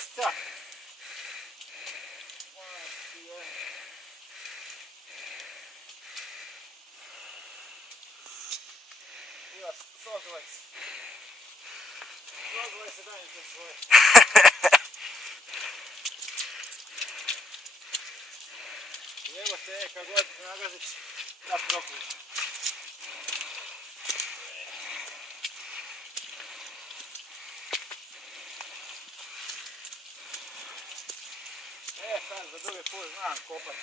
lista. Iva, složilaj se. Složilaj se, daj mi te svoje. I evo te, kad god nagazić, da prokliš. Sad za drugi put znam kopat.